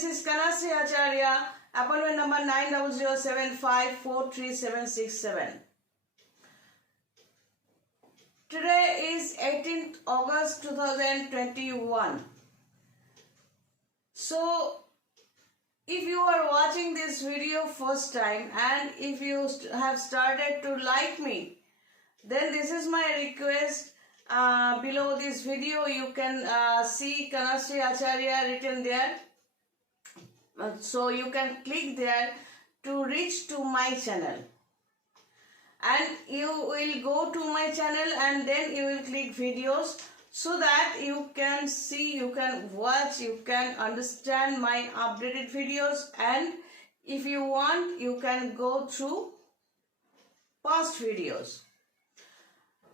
this is Kanashree Acharya, appointment number 90075437767. Today is 18th August 2021. So, if you are watching this video first time and if you have started to like me, then this is my request. Below this video you can see Kanashree Acharya written there. So you can click there to reach to my channel. And you will go to my channel and then you will click videos so that you can see, you can watch, you can understand my updated videos, and if you want you can go through past videos.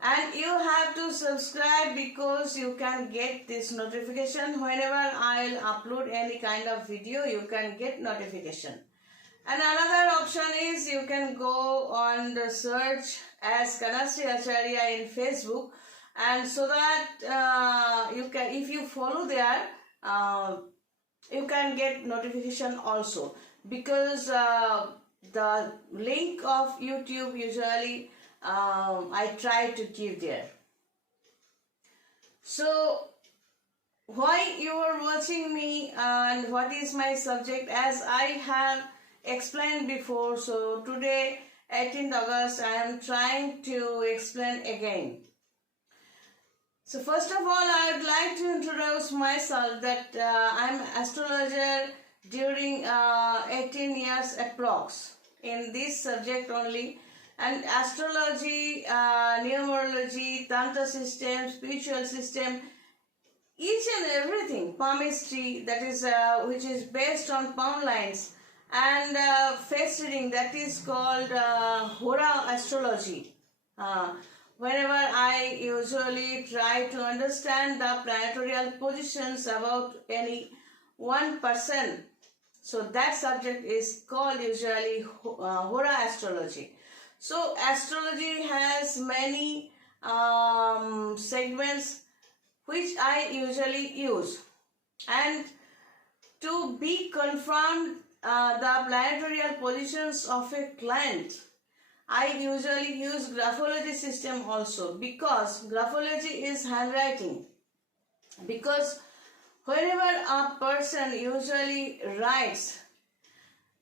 And you have to subscribe because you can get this notification whenever I'll upload any kind of video. You can get notification. And another option is you can go on the search as Kanashree Acharya in Facebook, and so that you can, if you follow there, you can get notification also, because the link of YouTube usually I try to give there. So why you are watching me and what is my subject, as I have explained before. So today 18th August I am trying to explain again. So first of all I would like to introduce myself, that I am astrologer during 18 years approx in this subject only. And astrology, numerology, tantra system, spiritual system, each and everything, palmistry, that is which is based on palm lines, and face reading, that is called Hora astrology. Whenever I usually try to understand the planetary positions about any one person, so that subject is called usually Hora astrology. So astrology has many segments which I usually use, and to be confirmed the planetary positions of a client, I usually use graphology system also, because graphology is handwriting. Because whenever a person usually writes,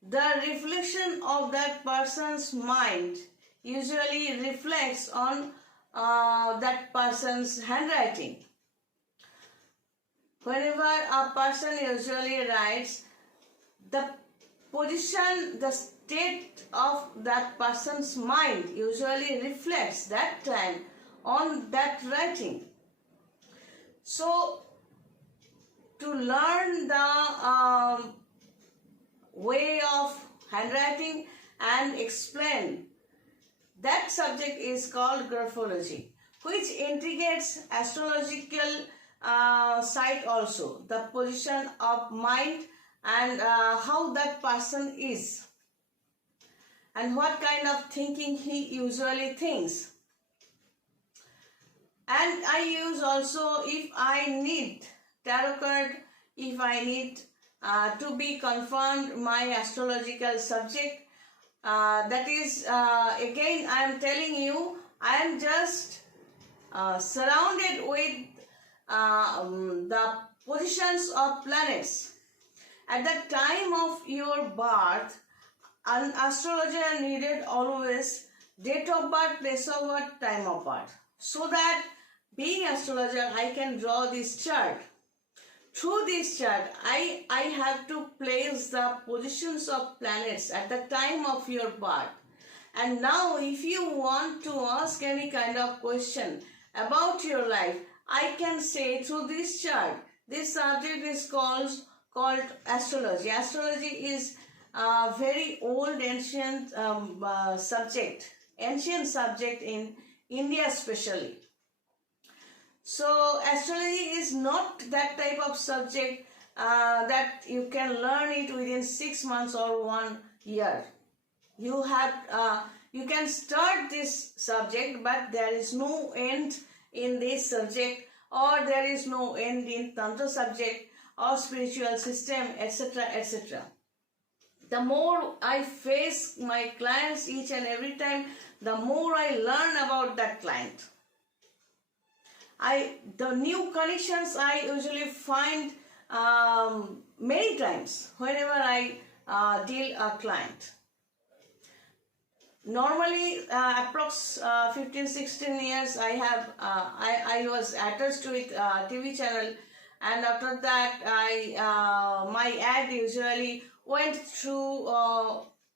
the reflection of that person's mind usually reflects on that person's handwriting. Whenever a person usually writes, the position, the state of that person's mind usually reflects that time on that writing. So, to learn the way of handwriting and explain, that subject is called graphology, which integrates astrological side also, the position of mind and how that person is and what kind of thinking he usually thinks. And I use also, if I need tarot card, if I need to be confirmed my astrological subject, that is again I am telling you, I am just surrounded with the positions of planets. At the time of your birth, an astrologer needed always date of birth, place of birth, time of birth, so that being astrologer I can draw this chart. Through this chart, I have to place the positions of planets at the time of your birth. And now if you want to ask any kind of question about your life, I can say through this chart. This subject is called astrology. Astrology is a very old ancient subject in India especially. So astrology is not that type of subject that you can learn it within 6 months or 1 year. You can start this subject, but there is no end in this subject, or there is no end in Tantra subject, or spiritual system, etc., etc. The more I face my clients each and every time, the more I learn about that client. The new connections I usually find many times whenever I deal a client. Normally, approx 15-16 years, I was attached with TV channel, and after that, my ad usually went through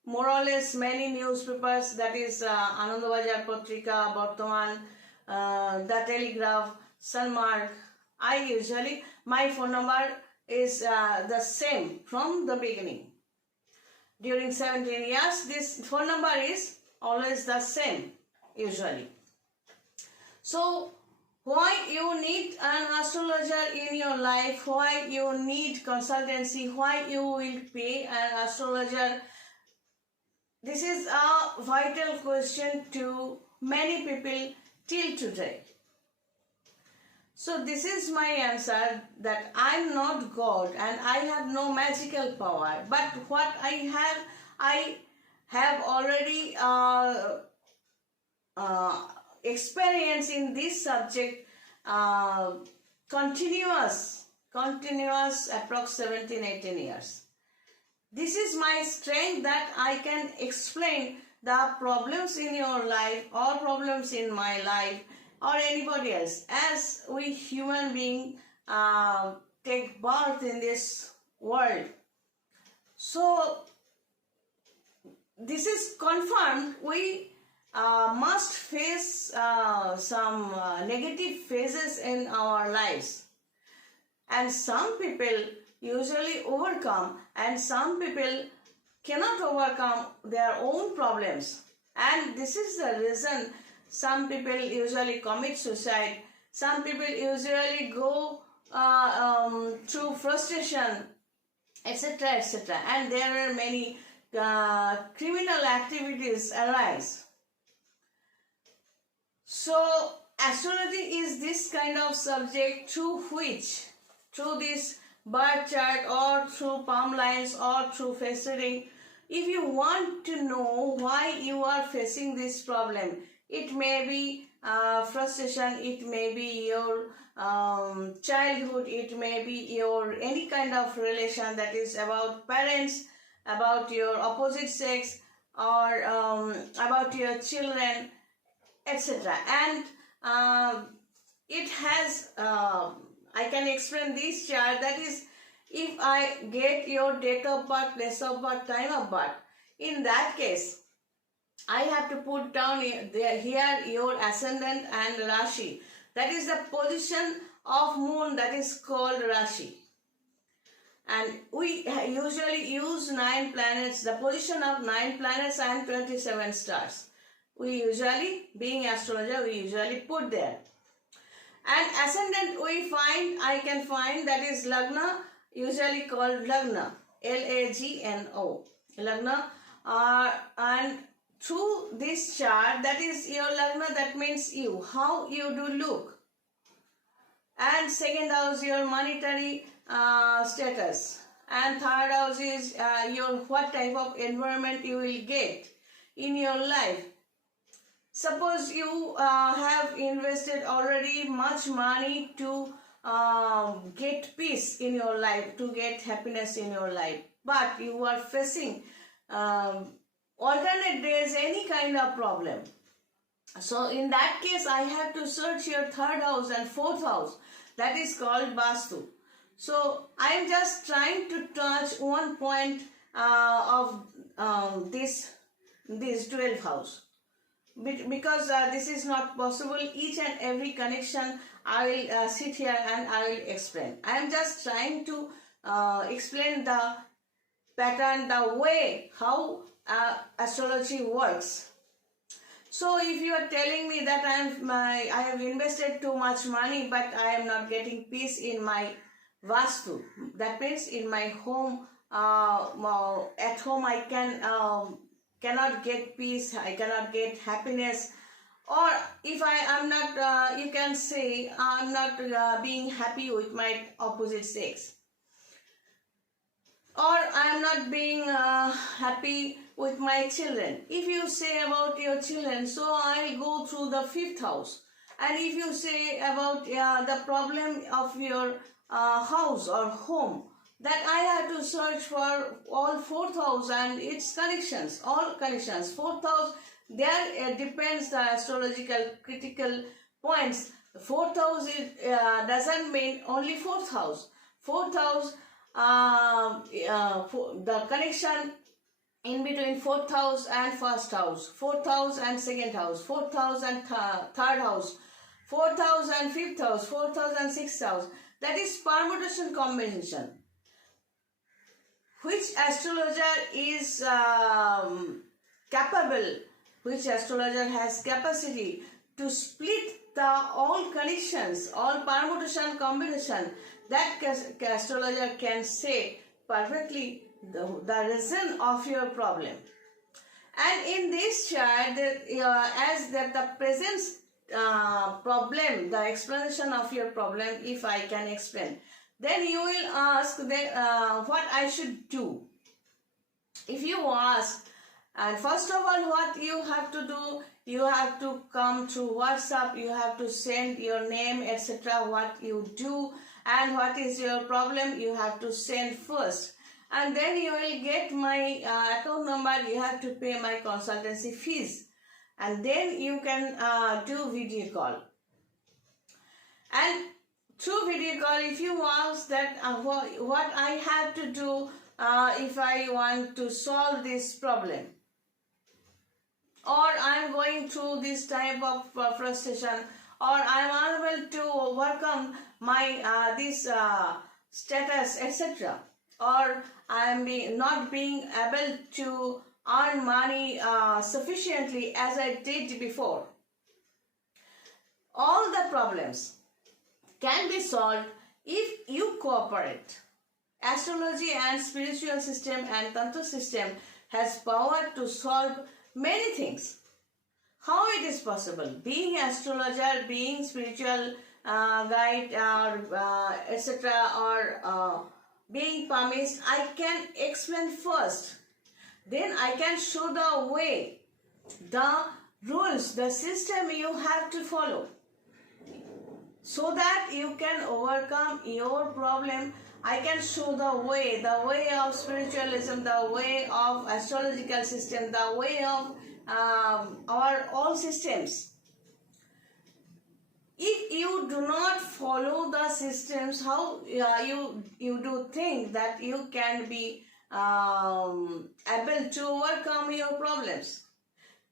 more or less many newspapers, that is Anandabazar Patrika, Bartaman, The Telegraph, Sunmark. My phone number is the same from the beginning. During 17 years, this phone number is always the same, usually. So, why you need an astrologer in your life, why you need consultancy, why you will pay an astrologer? This is a vital question to many people till today. So this is my answer, that I'm not God and I have no magical power. But what I have already experience in this subject, continuous approx 17-18 years. This is my strength, that I can explain the problems in your life or problems in my life or anybody else, as we human beings take birth in this world. So this is confirmed. We must face some negative phases in our lives, and some people usually overcome, and some people cannot overcome their own problems. And this is the reason some people usually commit suicide, some people usually go through frustration, etc., etc., and there are many criminal activities arise. So astrology is this kind of subject through which, through this birth chart or through palm lines or through face reading, if you want to know why you are facing this problem, it may be frustration, it may be your childhood, it may be your any kind of relation, that is about parents, about your opposite sex, or about your children, etc. And it has, I can explain this chart, that is, if I get your date of birth, place of birth, time of birth, in that case, I have to put down here your ascendant and Rashi. That is the position of moon, that is called Rashi. And we usually use 9 planets, the position of 9 planets and 27 stars. We usually, being astrologer, we usually put there. And ascendant I can find, that is Lagna, usually called Lagna, Lagno, Lagna, and through this chart, that is your Lagna, that means you, how you do look. And second house, your monetary status. And third house is your what type of environment you will get in your life. Suppose you have invested already much money to get peace in your life, to get happiness in your life, but you are facing alternate days any kind of problem. So in that case, I have to search your third house and fourth house, that is called Vastu. So I am just trying to touch one point of this 12th house, because this is not possible. Each and every connection I will sit here and I will explain. I am just trying to explain the pattern, the way how astrology works. So if you are telling me that I have invested too much money, but I am not getting peace in my Vastu, that means in my home, at home I cannot get peace, I cannot get happiness, or if I am not, you can say I am not being happy with my opposite sex. not being happy with my children. If you say about your children, so I'll go through the 5th house. And if you say about the problem of your house or home, that I have to search for all 4th house and its connections, all connections. 4th house, there depends the astrological critical points. 4th house doesn't mean only 4th house. 4th house, the connection in between 4th house and 1st house, 4th house and 2nd house, 4th house and 3rd house, 4th house and 5th house, 4th house and 6th house. That is permutation combination. Which astrologer is capable, which astrologer has capacity to split the all connections, all permutation combination, that astrologer can say perfectly the reason of your problem. And in this chart, as that the present problem, the explanation of your problem, if I can explain, then you will ask what I should do. If you ask, and first of all, what you have to do, you have to come through WhatsApp, you have to send your name, etc., what you do and what is your problem, you have to send first. And then you will get my account number, you have to pay my consultancy fees. And then you can do video call. And through video call, if you ask that what I have to do if I want to solve this problem, or I am going through this type of frustration, or I am unable to overcome my this status, etc., or I am not being able to earn money sufficiently as I did before. All the problems can be solved if you cooperate. Astrology and spiritual system and tantra system has power to solve many things. How it is possible? Being astrologer, being spiritual guide, or etc., or being palmist, I can explain first. Then I can show the way, the rules, the system you have to follow, so that you can overcome your problem. I can show the way of spiritualism, the way of astrological system, the way of our all systems. If you do not follow the systems, how you do think that you can be able to overcome your problems?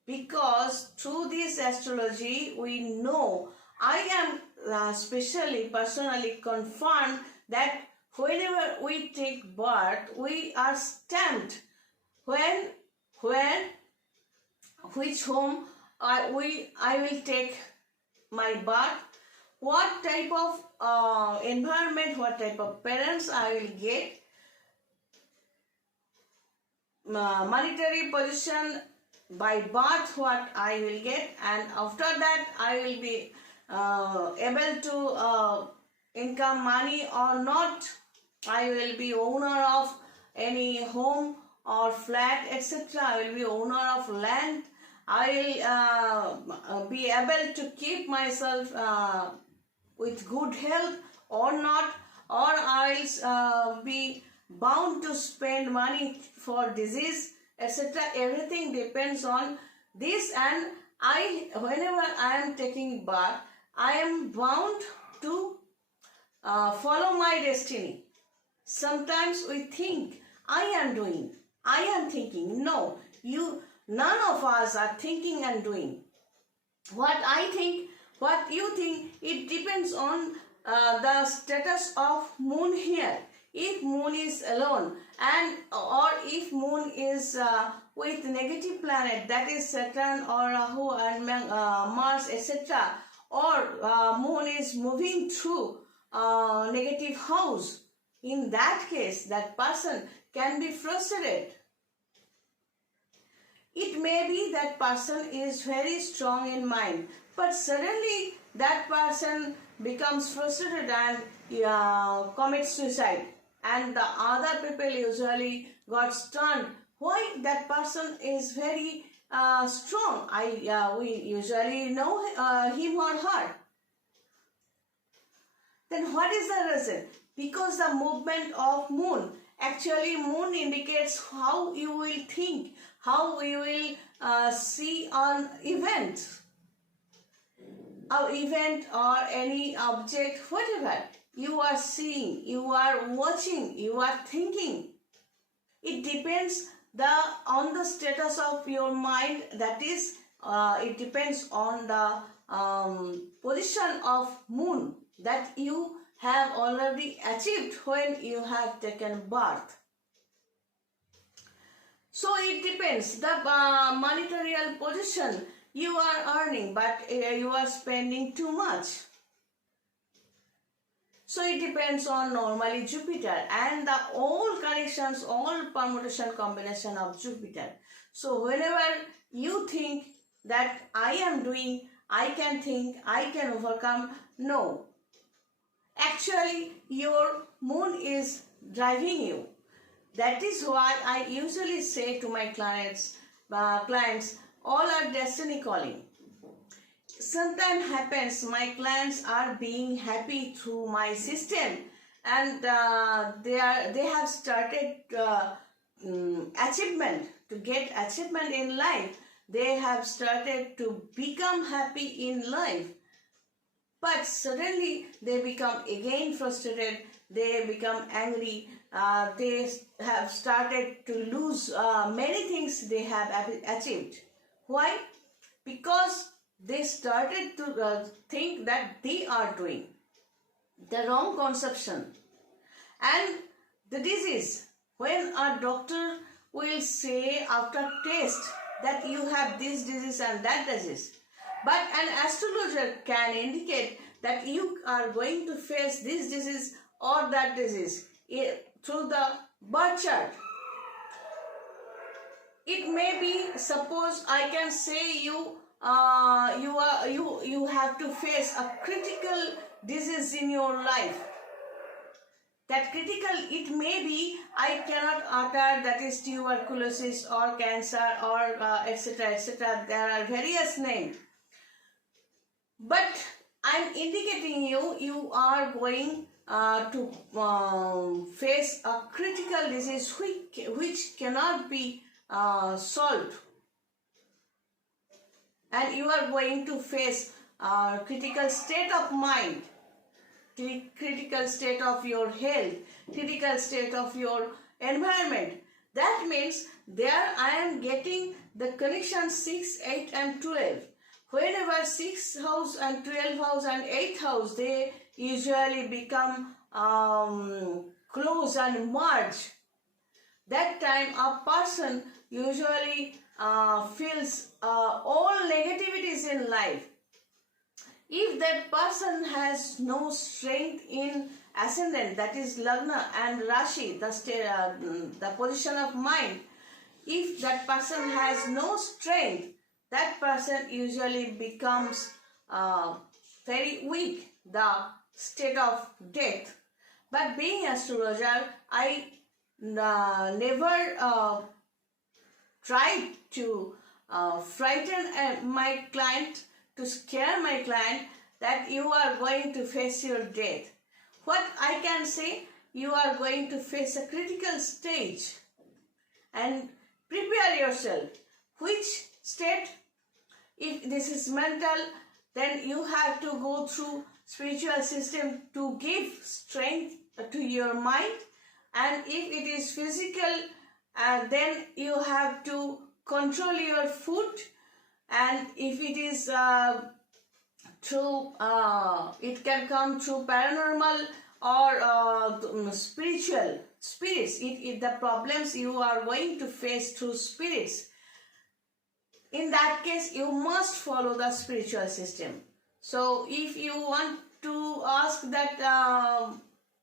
Because through this astrology, we know, I am personally confirmed that whenever we take birth, we are stamped which home I will take my birth, what type of environment, what type of parents I will get, monetary position by birth what I will get, and after that I will be able to income money or not. I will be owner of any home or flat, etc. I will be owner of land. I will be able to keep myself with good health or not, or I will be bound to spend money for disease, etc. Everything depends on this, and whenever I am taking birth, I am bound to follow my destiny. Sometimes we think, I am thinking. No, none of us are thinking and doing. What I think, what you think, it depends on the status of moon here. If moon is alone, or if moon is with negative planet, that is Saturn or Rahu and Mars, etc., or moon is moving through negative house, in that case, that person can be frustrated. It may be that person is very strong in mind, but suddenly that person becomes frustrated and commits suicide. and the other people usually got stunned. Why that person is very strong? We usually know him or her. Then what is the reason? Because the movement of moon. Actually, moon indicates how you will think, how you will see on events, or any object, whatever you are seeing, you are watching, you are thinking. It depends on the status of your mind. That is, it depends on the position of moon that you have already achieved when you have taken birth. So it depends. The monetary position you are earning, but you are spending too much. So it depends on normally Jupiter and the all connections, all permutation combination of Jupiter. So whenever you think that I am doing, I can think, I can overcome, no. Actually, your moon is driving you. That is why I usually say to my clients, all are destiny calling. Sometimes happens my clients are being happy through my system, and they have started achievement, to get achievement in life. They have started to become happy in life. But suddenly they become again frustrated, they become angry, they have started to lose many things they have achieved. Why? Because they started to think that they are doing the wrong conception. And the disease, when a doctor will say after test that you have this disease and that disease, but an astrologer can indicate that you are going to face this disease or that disease through the birth chart. It may be, suppose I can say you have to face a critical disease in your life. That critical, it may be, I cannot utter, that is tuberculosis or cancer or etc. etc. There are various names. But I am indicating you are going to face a critical disease which cannot be solved. And you are going to face a critical state of mind, critical state of your health, critical state of your environment. That means there I am getting the connection 6, 8 and 12. Whenever 6th house and 12th house and 8th house, they usually become close and merge. That time a person usually feels all negativities in life. If that person has no strength in ascendant, that is Lagna and Rashi, the position of mind, if that person has no strength, that person usually becomes very weak, the state of death. But being astrologer, I never tried to frighten my client, to scare my client that you are going to face your death. What I can say, you are going to face a critical stage and prepare yourself. Which state? If this is mental, then you have to go through spiritual system to give strength to your mind. And if it is physical, then you have to control your food. And if it is through, it can come through paranormal or spiritual, spirits. The problems you are going to face through spirits. In that case, you must follow the spiritual system. So if you want to ask that,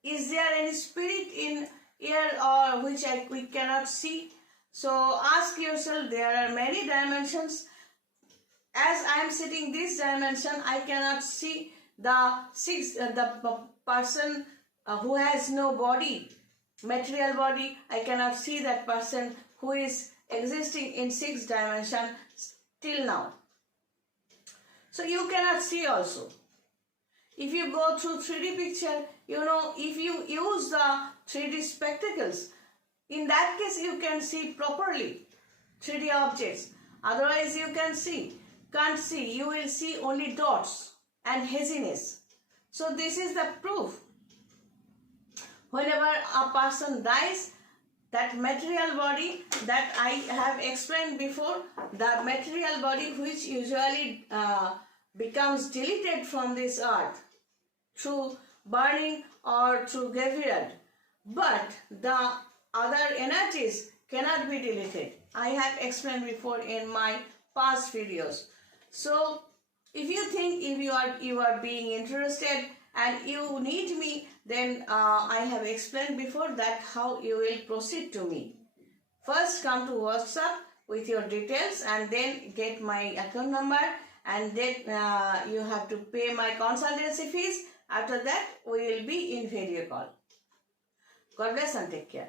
is there any spirit in here or which we cannot see? So ask yourself, there are many dimensions. As I am sitting this dimension, I cannot see the person who has no body. material body. I cannot see that person who is existing in 6 dimension till now. So you cannot see also. If you go through 3D picture, if you use the 3D spectacles, in that case you can see properly 3D objects. Otherwise you can't see. You will see only dots and haziness. So this is the proof. Whenever a person dies, that material body that I have explained before, the material body which usually becomes deleted from this earth through burning or through graveyard, but the other energies cannot be deleted. I have explained before in my past videos. So if you think you are being interested and you need me, then I have explained before that how you will proceed to me. First come to WhatsApp with your details and then get my account number, and then you have to pay my consultancy fees. After that we will be in video call. God bless and take care.